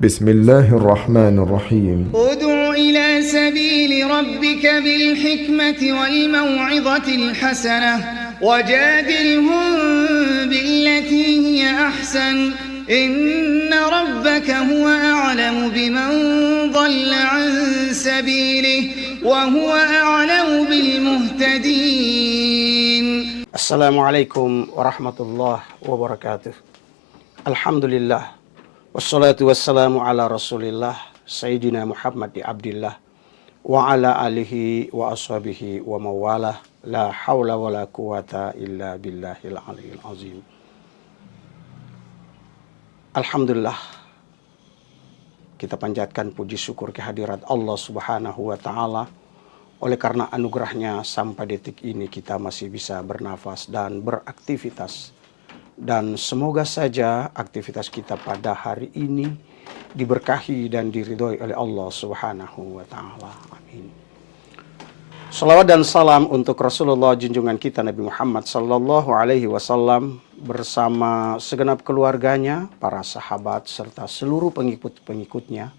بسم الله الرحمن الرحيم ادع إلى سبيل ربك بالحكمة والموعظة الحسنة وجادلهم بالتي هي أحسن إن ربك هو أعلم بمن ضل عن سبيله وهو أعلم بالمهتدين. Assalamualaikum warahmatullahi wabarakatuh. Alhamdulillah wassalatu wassalamu ala rasulillah Sayyidina Muhammad di Abdillah wa ala alihi wa ashabihi wa mawalah. La hawla wa la quwata illa billahil aliyil azim. Alhamdulillah, kita panjatkan puji syukur kehadirat Allah subhanahu wa ta'ala. Oleh karena anugerahnya sampai detik ini kita masih bisa bernafas dan beraktivitas. Dan semoga saja aktivitas kita pada hari ini diberkahi dan diridhoi oleh Allah subhanahu wa ta'ala. Amin. Salawat dan salam untuk Rasulullah junjungan kita Nabi Muhammad sallallahu alaihi wasallam bersama segenap keluarganya, para sahabat serta seluruh pengikut-pengikutnya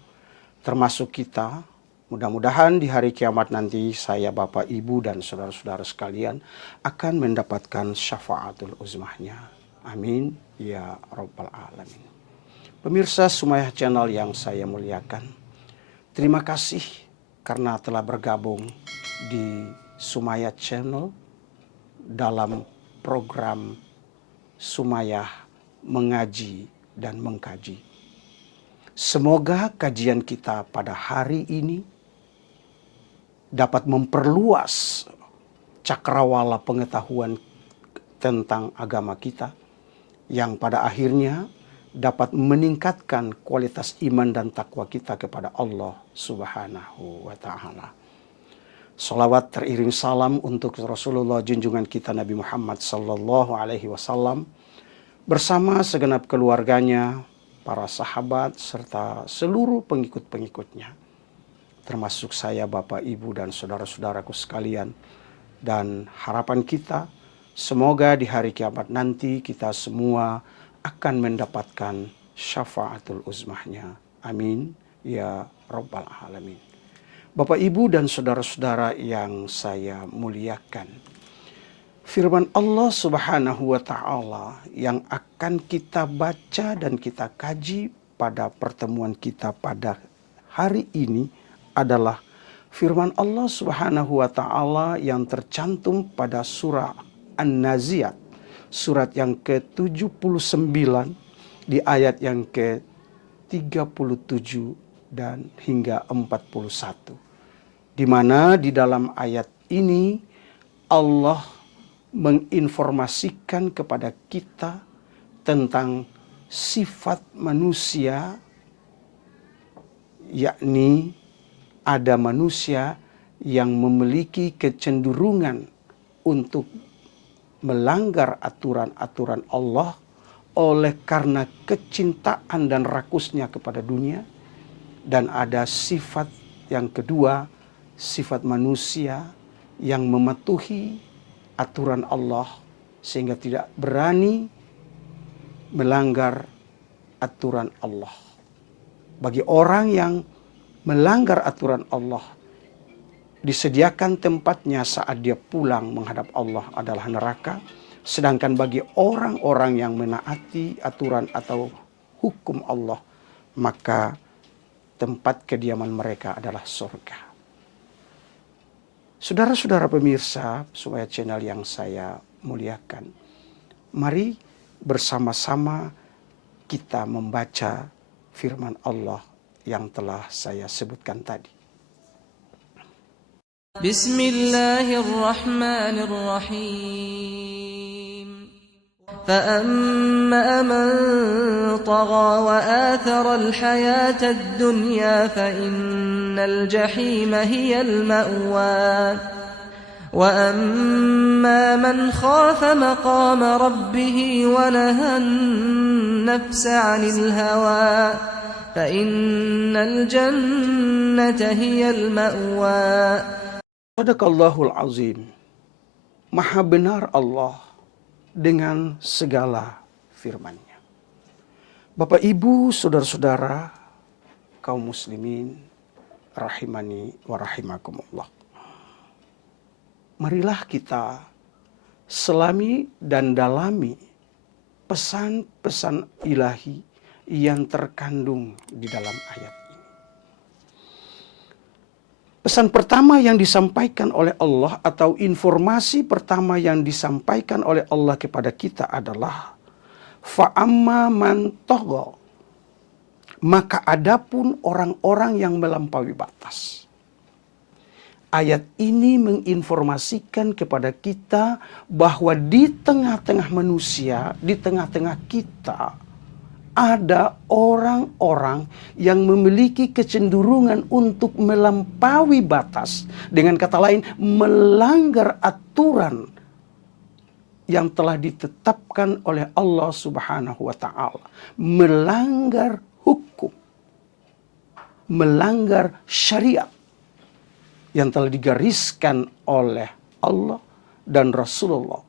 termasuk kita. Mudah-mudahan di hari kiamat nanti saya, Bapak, Ibu, dan saudara-saudara sekalian akan mendapatkan syafaatul uzmahnya. Amin. Ya Rabbal Alamin. Pemirsa Sumayah Channel yang saya muliakan, terima kasih karena telah bergabung di Sumayah Channel dalam program Sumayah Mengaji dan Mengkaji. Semoga kajian kita pada hari ini dapat memperluas cakrawala pengetahuan tentang agama kita, yang pada akhirnya dapat meningkatkan kualitas iman dan takwa kita kepada Allah subhanahu wa ta'ala. Salawat teriring salam untuk Rasulullah junjungan kita Nabi Muhammad sallallahu alaihi wasallam bersama segenap keluarganya, para sahabat, serta seluruh pengikut-pengikutnya. Termasuk saya, Bapak, Ibu, dan saudara-saudaraku sekalian. Dan harapan kita, semoga di hari kiamat nanti kita semua akan mendapatkan syafaatul uzmahnya. Amin. Ya Rabbal Alamin. Bapak, Ibu, dan saudara-saudara yang saya muliakan, firman Allah subhanahu wa ta'ala yang akan kita baca dan kita kaji pada pertemuan kita pada hari ini adalah firman Allah subhanahu wa ta'ala yang tercantum pada surah An-Nazi'at, surat yang ke-79 di ayat yang ke-37 dan hingga 41. Di mana di dalam ayat ini Allah menginformasikan kepada kita tentang sifat manusia, yakni ada manusia yang memiliki kecenderungan untuk melanggar aturan-aturan Allah oleh karena kecintaan dan rakusnya kepada dunia. Dan ada sifat yang kedua, sifat manusia yang mematuhi aturan Allah sehingga tidak berani melanggar aturan Allah. Bagi orang yang melanggar aturan Allah, disediakan tempatnya saat dia pulang menghadap Allah adalah neraka. Sedangkan bagi orang-orang yang menaati aturan atau hukum Allah, maka tempat kediaman mereka adalah surga. Saudara-saudara pemirsa Sumayah Channel yang saya muliakan, mari bersama-sama kita membaca firman Allah yang telah saya sebutkan tadi. Bismillahirrahmanirrahim. فأما من طغى وآثر الحياة الدنيا فإن الجحيم هي المأوى وأما من خاف مقام ربه ونهى النفس عن الهوى فإن الجنة هي المأوى. Sadaqallahul azim. Maha benar Allah dengan segala firman-Nya. Bapak, Ibu, saudara-saudara, kaum muslimin rahimani wa rahimakumullah. Marilah kita selami dan dalami pesan-pesan ilahi yang terkandung di dalam ayat ini. Pesan pertama yang disampaikan oleh Allah atau informasi pertama yang disampaikan oleh Allah kepada kita adalah fa'amma man tagha, maka adapun orang-orang yang melampaui batas. Ayat ini menginformasikan kepada kita bahwa di tengah-tengah manusia, di tengah-tengah kita, ada orang-orang yang memiliki kecenderungan untuk melampaui batas. Dengan kata lain, melanggar aturan yang telah ditetapkan oleh Allah Subhanahu wa Ta'ala, melanggar hukum, melanggar syariat yang telah digariskan oleh Allah dan Rasulullah,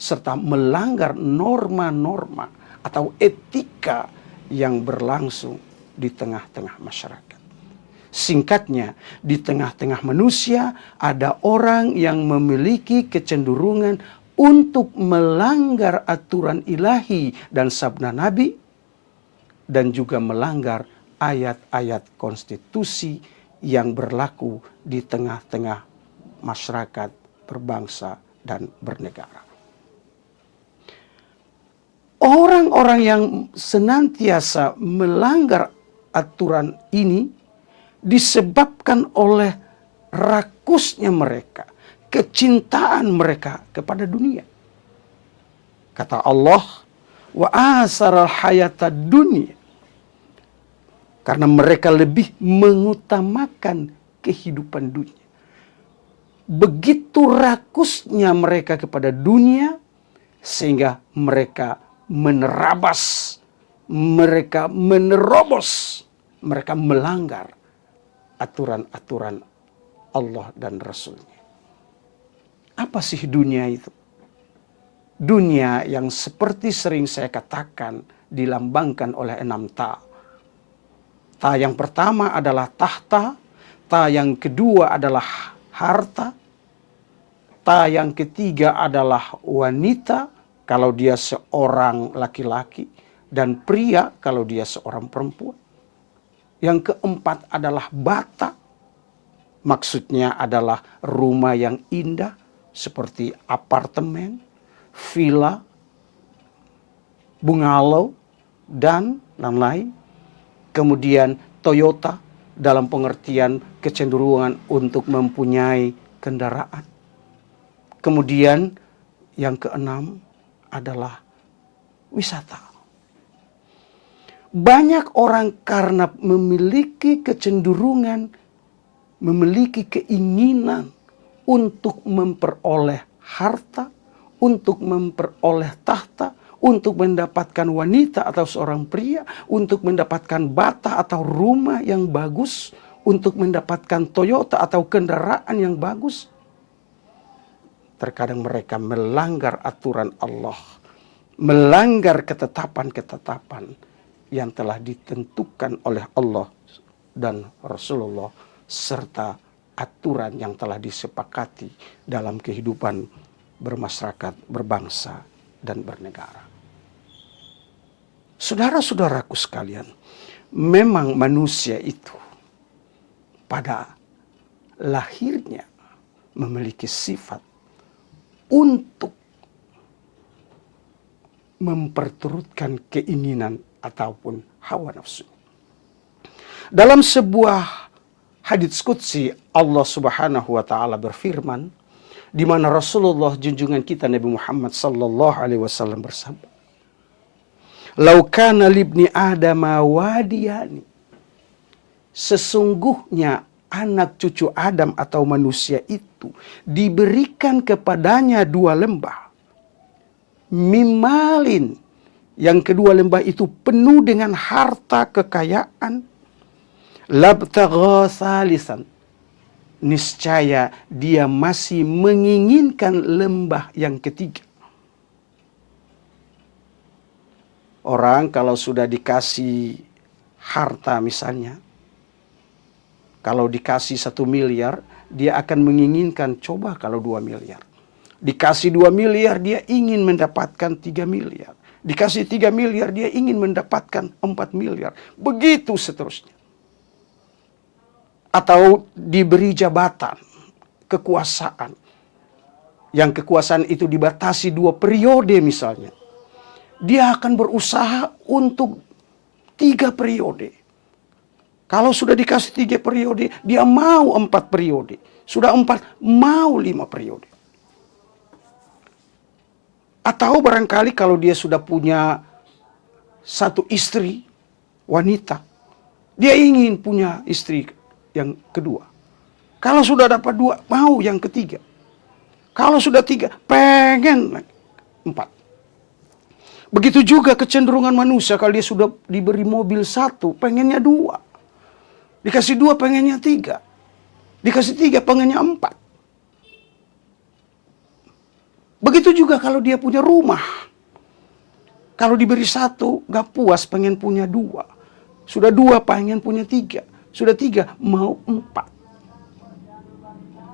serta melanggar norma-norma atau etika yang berlangsung di tengah-tengah masyarakat. Singkatnya, di tengah-tengah manusia ada orang yang memiliki kecenderungan untuk melanggar aturan ilahi dan sabda Nabi, dan juga melanggar ayat-ayat konstitusi yang berlaku di tengah-tengah masyarakat berbangsa dan bernegara. Orang-orang yang senantiasa melanggar aturan ini disebabkan oleh rakusnya mereka, kecintaan mereka kepada dunia. Kata Allah, wa asaral hayata dunia, karena mereka lebih mengutamakan kehidupan dunia. Begitu rakusnya mereka kepada dunia, sehingga mereka menerabas, mereka menerobos, mereka melanggar aturan-aturan Allah dan Rasulnya. Apa sih dunia itu? Dunia yang seperti sering saya katakan dilambangkan oleh 6 ta. Ta yang pertama adalah tahta, ta yang kedua adalah harta, ta yang ketiga adalah wanita kalau dia seorang laki-laki, dan pria kalau dia seorang perempuan. Yang keempat adalah bata, maksudnya adalah rumah yang indah seperti apartemen, villa, bungalow, dan lain-lain. Kemudian Toyota dalam pengertian kecenderungan untuk mempunyai kendaraan. Kemudian yang keenam adalah wisata. Banyak orang karena memiliki kecenderungan, memiliki keinginan untuk memperoleh harta, untuk memperoleh tahta, untuk mendapatkan wanita atau seorang pria, untuk mendapatkan bata atau rumah yang bagus, untuk mendapatkan Toyota atau kendaraan yang bagus. Terkadang mereka melanggar aturan Allah, melanggar ketetapan-ketetapan yang telah ditentukan oleh Allah dan Rasulullah, serta aturan yang telah disepakati dalam kehidupan bermasyarakat, berbangsa, dan bernegara. Saudara-saudaraku sekalian, memang manusia itu pada lahirnya memiliki sifat untuk memperturutkan keinginan ataupun hawa nafsu. Dalam sebuah hadits qudsi, Allah Subhanahu wa Ta'ala berfirman, di mana Rasulullah junjungan kita Nabi Muhammad sallallahu alaihi wasallam bersabda, "Lau kana libni Adama wadiyani." Sesungguhnya anak cucu Adam atau manusia itu diberikan kepadanya 2 lembah. Mimalin, yang kedua lembah itu penuh dengan harta kekayaan. Labtagha salisan, niscaya dia masih menginginkan lembah yang ketiga. Orang kalau sudah dikasih harta misalnya. Kalau dikasih 1 miliar, dia akan menginginkan coba kalau 2 miliar. Dikasih 2 miliar, dia ingin mendapatkan 3 miliar. Dikasih 3 miliar, dia ingin mendapatkan 4 miliar. Begitu seterusnya. Atau diberi jabatan, kekuasaan. Yang kekuasaan itu dibatasi 2 periode misalnya. Dia akan berusaha untuk 3 periode. Kalau sudah dikasih 3 periode, dia mau 4 periode. Sudah 4, mau 5 periode. Atau barangkali kalau dia sudah punya 1 istri, wanita, dia ingin punya istri yang kedua. Kalau sudah dapat 2, mau yang ketiga. Kalau sudah 3, pengen 4. Begitu juga kecenderungan manusia, kalau dia sudah diberi mobil 1, pengennya 2. Dikasih 2, pengennya 3. Dikasih 3, pengennya 4. Begitu juga kalau dia punya rumah. Kalau diberi 1, gak puas, pengen punya 2. Sudah 2, pengen punya 3. Sudah 3, mau 4.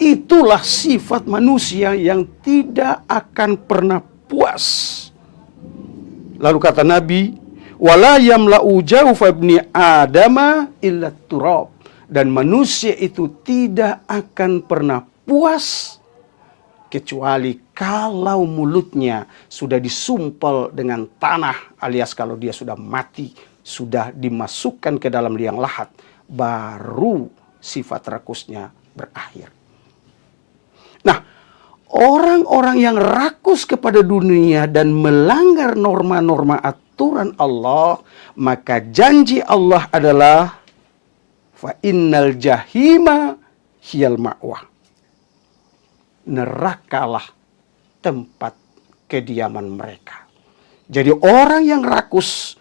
Itulah sifat manusia yang tidak akan pernah puas. Lalu kata Nabi, wala yamla'u jawfa ibni adama illa turab. Dan manusia itu tidak akan pernah puas kecuali kalau mulutnya sudah disumpel dengan tanah, alias kalau dia sudah mati, sudah dimasukkan ke dalam liang lahat, baru sifat rakusnya berakhir. Nah, orang-orang yang rakus kepada dunia dan melanggar norma-norma aturan Allah, maka janji Allah adalah fa innal jahima hiyal ma'wah. Nerakalah tempat kediaman mereka. Jadi orang yang rakus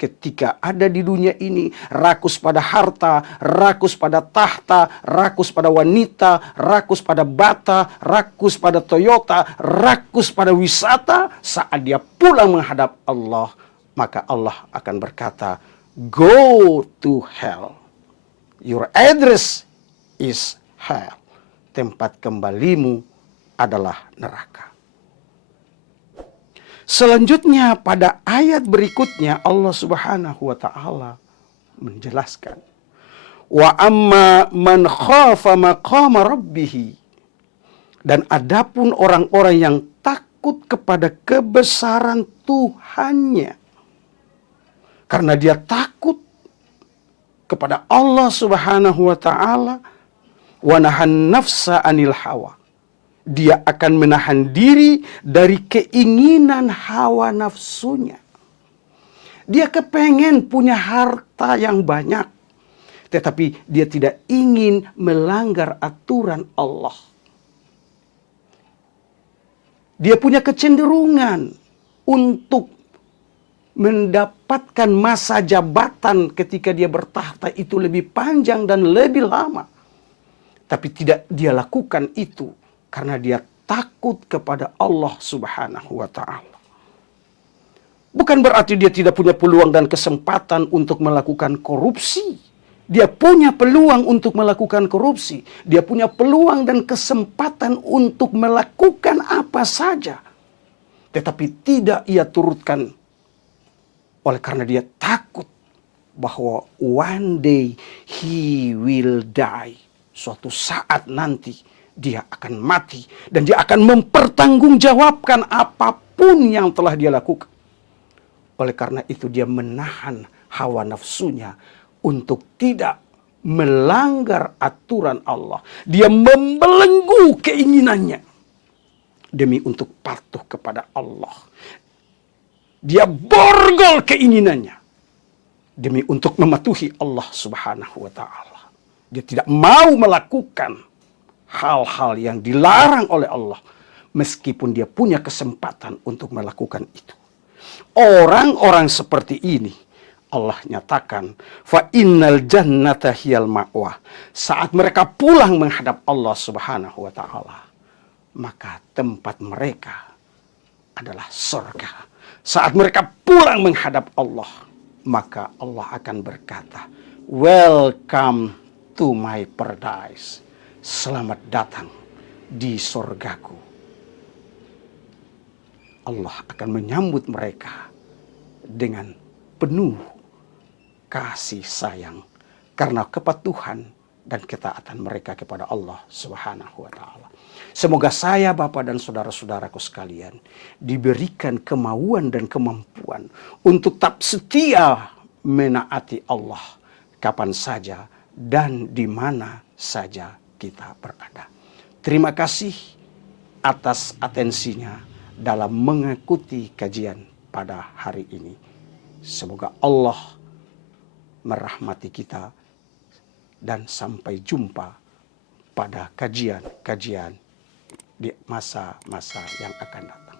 ketika ada di dunia ini, rakus pada harta, rakus pada tahta, rakus pada wanita, rakus pada bata, rakus pada Toyota, rakus pada wisata, saat dia pulang menghadap Allah, maka Allah akan berkata, go to hell. Your address is hell. Tempat kembalimu adalah neraka. Selanjutnya pada ayat berikutnya Allah Subhanahu wa taala menjelaskan, wa amma man khafa maqama rabbih. Dan adapun orang-orang yang takut kepada kebesaran Tuhannya, karena dia takut kepada Allah Subhanahu wa taala, wa nahan nafsa anil hawa. Dia akan menahan diri dari keinginan hawa nafsunya. Dia kepengen punya harta yang banyak, tetapi dia tidak ingin melanggar aturan Allah. Dia punya kecenderungan untuk mendapatkan masa jabatan ketika dia bertahta itu lebih panjang dan lebih lama. Tapi tidak dia lakukan itu karena dia takut kepada Allah Subhanahu wa taala. Bukan berarti dia tidak punya peluang dan kesempatan untuk melakukan korupsi. Dia punya peluang untuk melakukan korupsi. Dia punya peluang dan kesempatan untuk melakukan apa saja. Tetapi tidak ia turutkan. Oleh karena dia takut bahwa one day he will die. Suatu saat nanti dia akan mati. Dan dia akan mempertanggungjawabkan apapun yang telah dia lakukan. Oleh karena itu dia menahan hawa nafsunya untuk tidak melanggar aturan Allah. Dia membelenggu keinginannya demi untuk patuh kepada Allah. Dia borgol keinginannya demi untuk mematuhi Allah Subhanahu wa taala. Dia tidak mau melakukan hal-hal yang dilarang oleh Allah meskipun dia punya kesempatan untuk melakukan itu. Orang-orang seperti ini Allah nyatakan fa innal jannata hiyal ma'wah. Saat mereka pulang menghadap Allah Subhanahu wa taala, maka tempat mereka adalah surga. Saat mereka pulang menghadap Allah, maka Allah akan berkata, welcome to my paradise. Selamat datang di sorgaku. Allah akan menyambut mereka dengan penuh kasih sayang karena kepatuhan dan ketaatan mereka kepada Allah Subhanahu wa taala. Semoga saya, Bapak dan saudara-saudaraku sekalian diberikan kemauan dan kemampuan untuk tetap setia menaati Allah kapan saja dan di mana saja kita berada. Terima kasih atas atensinya dalam mengikuti kajian pada hari ini. Semoga Allah merahmati kita dan sampai jumpa pada kajian-kajian di masa-masa yang akan datang.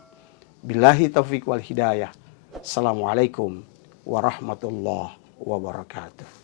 Billahi taufiq wal hidayah. Assalamualaikum warahmatullahi wabarakatuh.